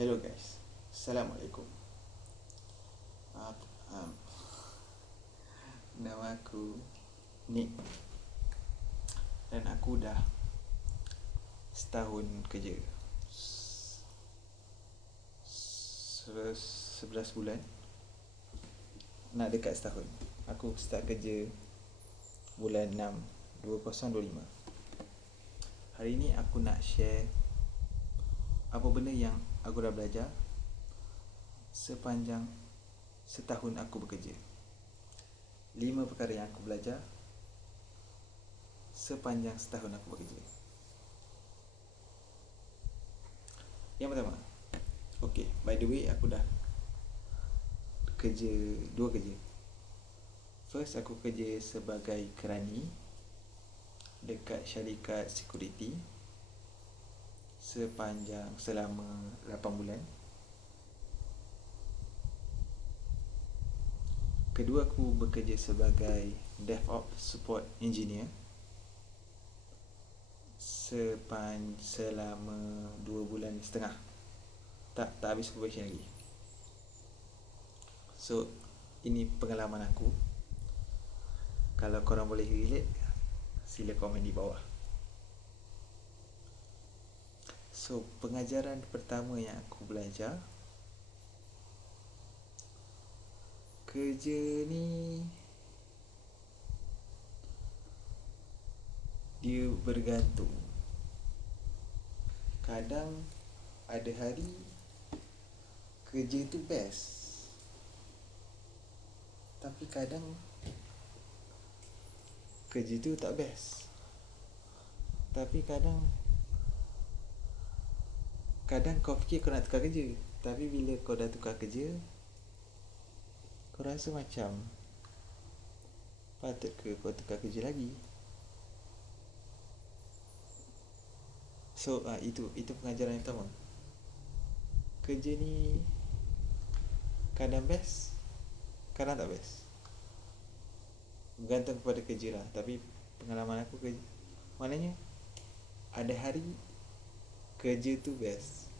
Hello guys, Assalamualaikum. uh, um, Nama aku Nick dan aku dah setahun kerja, 11 bulan, nak dekat setahun. Aku start kerja bulan 6 2025. Hari ni aku nak share apa benda yang aku dah belajar sepanjang setahun aku bekerja. 5 perkara yang aku belajar sepanjang setahun aku bekerja. Yang pertama, okay, by the way, aku dah kerja 2 kerja. First, aku kerja sebagai kerani dekat syarikat security selama 8 bulan. Kedua, aku bekerja sebagai DevOps Support Engineer selama 2 bulan setengah. Tak habis probation lagi. So, ini pengalaman aku. Kalau korang boleh relate, sila komen di bawah. So, pengajaran pertama yang aku belajar, kerja ni dia bergantung. Kadang ada hari kerja tu best, tapi kadang kerja tu tak best. Tapi kadang kau fikir kau nak tukar kerja, tapi bila kau dah tukar kerja, kau rasa macam patut ke kau tukar kerja lagi. So itu pengajaran yang pertama. Kerja ni kadang best, kadang tak best, bergantung kepada kerja lah. Tapi pengalaman aku kerja, maknanya ada hari kerja tu best,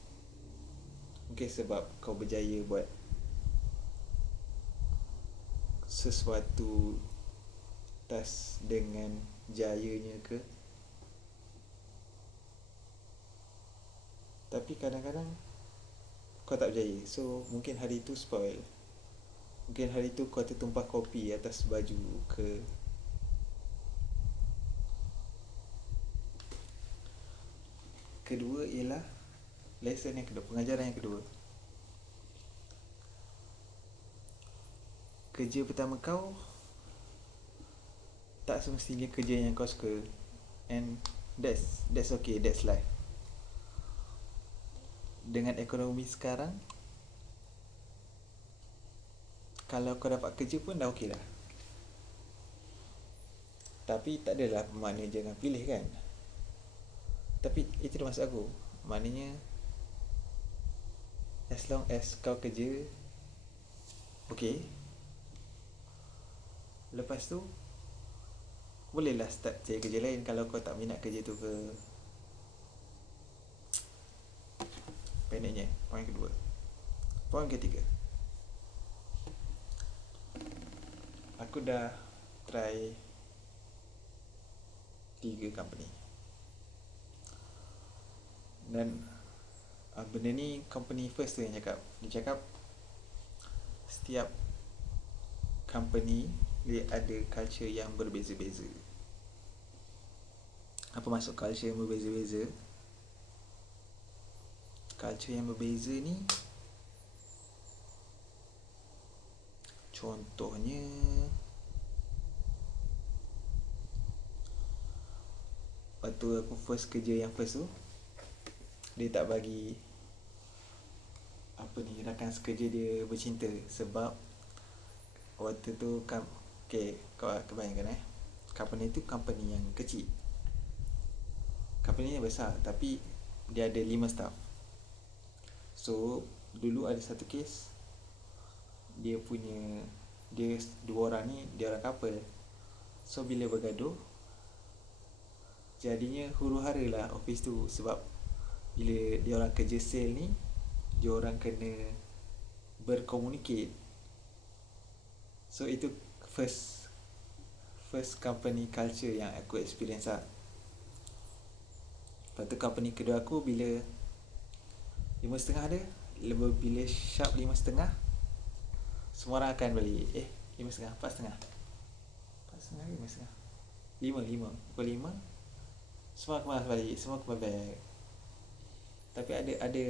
mungkin sebab kau berjaya buat sesuatu task dengan jayanya ke. Tapi kadang-kadang kau tak berjaya, so mungkin hari tu spoil. Mungkin hari tu kau tertumpah kopi atas baju ke. Kedua ialah lesson yang kedua, pengajaran yang kedua. Kerja pertama kau tak semestinya kerja yang kau suka, and that's okay, that's life. Dengan ekonomi sekarang, kalau kau dapat kerja pun dah okey lah. Tapi tak adalah bermakna jangan pilih kan. Tapi itu dah maksud aku. Maknanya as long as kau kerja okey, lepas tu bolehlah start cari kerja lain kalau kau tak minat kerja tu ke. Pendeknya, poin kedua. Poin ketiga, aku dah try 3 company. Dan benda ni company first tu yang cakap. Dia cakap setiap company dia ada culture yang berbeza-beza. Apa maksud culture yang berbeza-beza? Culture yang berbeza ni, contohnya waktu aku first kerja yang first tu, dia tak bagi rakan sekerja dia bercinta. Sebab waktu tu okay, kau bayangkan company tu company yang kecil. Company ni besar tapi dia ada 5 staff. So dulu ada satu kes, dia 2 orang ni, dia orang couple. So bila bergaduh, jadinya huru-hara lah office tu. Sebab bila dia orang kerja sale ni, dia orang kena berkomunicate. So itu first company culture yang aku experience lah. Lepas tu company kedua aku bila 5.30 ada, bila sharp 5.30 semua orang akan balik. 5.30, 4.30 ke 5.30? 5 pukul 5 semua kemas balik, semua kemas back. Tapi ada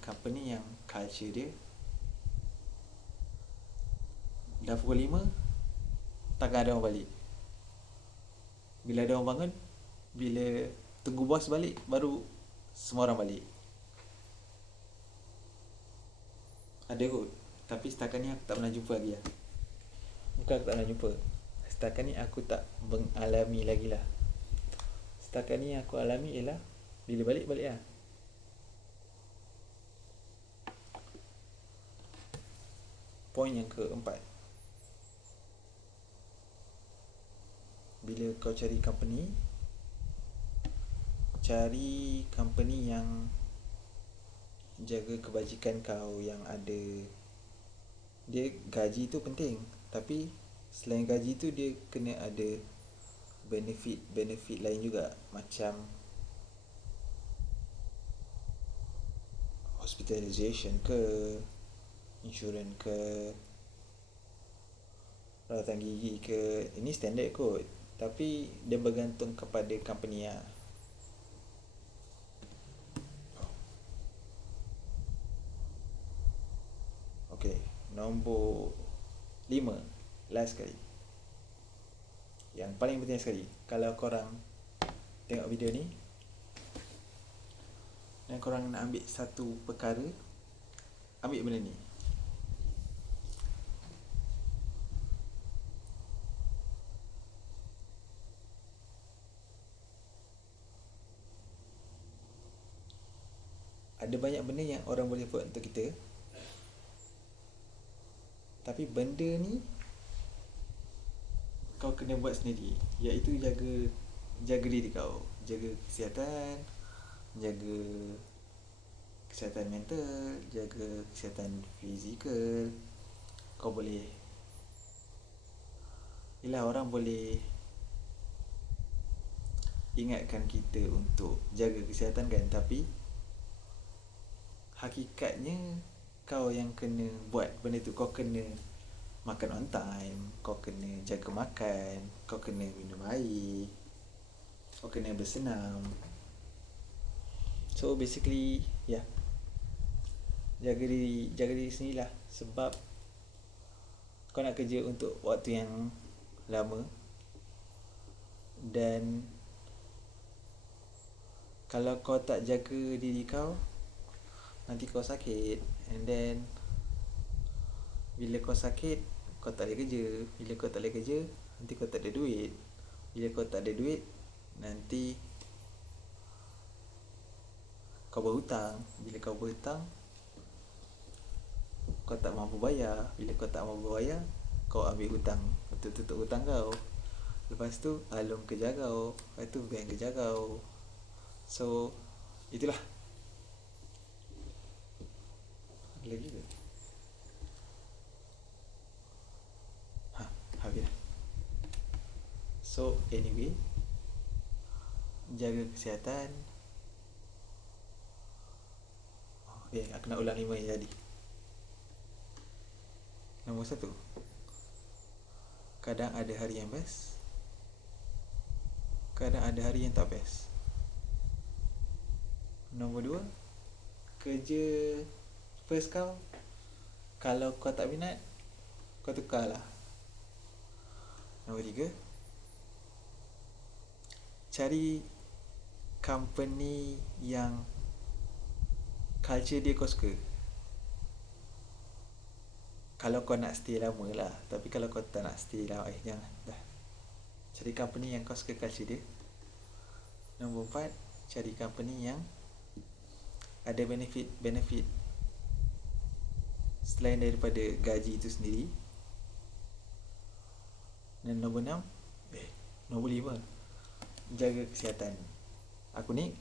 company yang culture dia dah pukul 5 takkan ada orang balik. Bila ada orang bangun, bila tunggu bos balik, baru semua orang balik. Ada kot, tapi setakat ni aku tak pernah jumpa lagi lah. Bukan aku tak pernah jumpa, setakat ni aku tak mengalami lagi lah. Setakat ni aku alami ialah bila balik lah. Poin yang keempat, bila kau cari company yang jaga kebajikan kau, yang ada, dia gaji tu penting, tapi selain gaji tu dia kena ada benefit lain juga, macam hospitalization ke, insurans ke, rawatan gigi ke. Ini standard kot, tapi dia bergantung kepada company lah. Okay, nombor 5, last sekali, yang paling penting sekali. Kalau korang tengok video ni dan korang nak ambil satu perkara, ambil benda ni. Ada banyak benda yang orang boleh buat untuk kita, tapi benda ni kau kena buat sendiri, iaitu jaga diri kau, jaga kesihatan, jaga kesihatan mental, jaga kesihatan fizikal. Kau boleh, yelah, orang boleh ingatkan kita untuk jaga kesihatan kan, tapi hakikatnya kau yang kena buat benda tu. Kau kena makan on time, kau kena jaga makan, kau kena minum air, kau kena bersenam. So basically, jaga diri sendiri lah. Sebab kau nak kerja untuk waktu yang lama, dan kalau kau tak jaga diri kau, nanti kau sakit. And then bila kau sakit, kau tak boleh kerja. Bila kau tak boleh kerja, nanti kau tak ada duit. Bila kau tak ada duit, nanti kau berhutang. Bila kau berhutang, kau tak mampu bayar. Bila kau tak mampu bayar, kau ambil hutang untuk tutup hutang kau. Lepas tu alung kejar kau, lepas tu bank kejar kau. So itulah. Lagi ke? Habis dah. So anyway, jaga kesihatan. Okay, aku nak ulang 5 yang tadi. Nombor 1, kadang ada hari yang best, kadang ada hari yang tak best. Nombor 2, kerja first kau, kalau kau tak minat, kau tukar lah. Nombor 3, cari company yang culture dia kau suka. Kalau kau nak stay lama lah. Tapi kalau kau tak nak stay lama, jangan dah. Cari company yang kau suka culture dia. Nombor 4, cari company yang ada benefit selain daripada gaji itu sendiri. Dan nombor 5, jaga kesihatan. Aku ni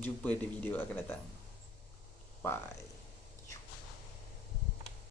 jumpa di video akan datang. Bye.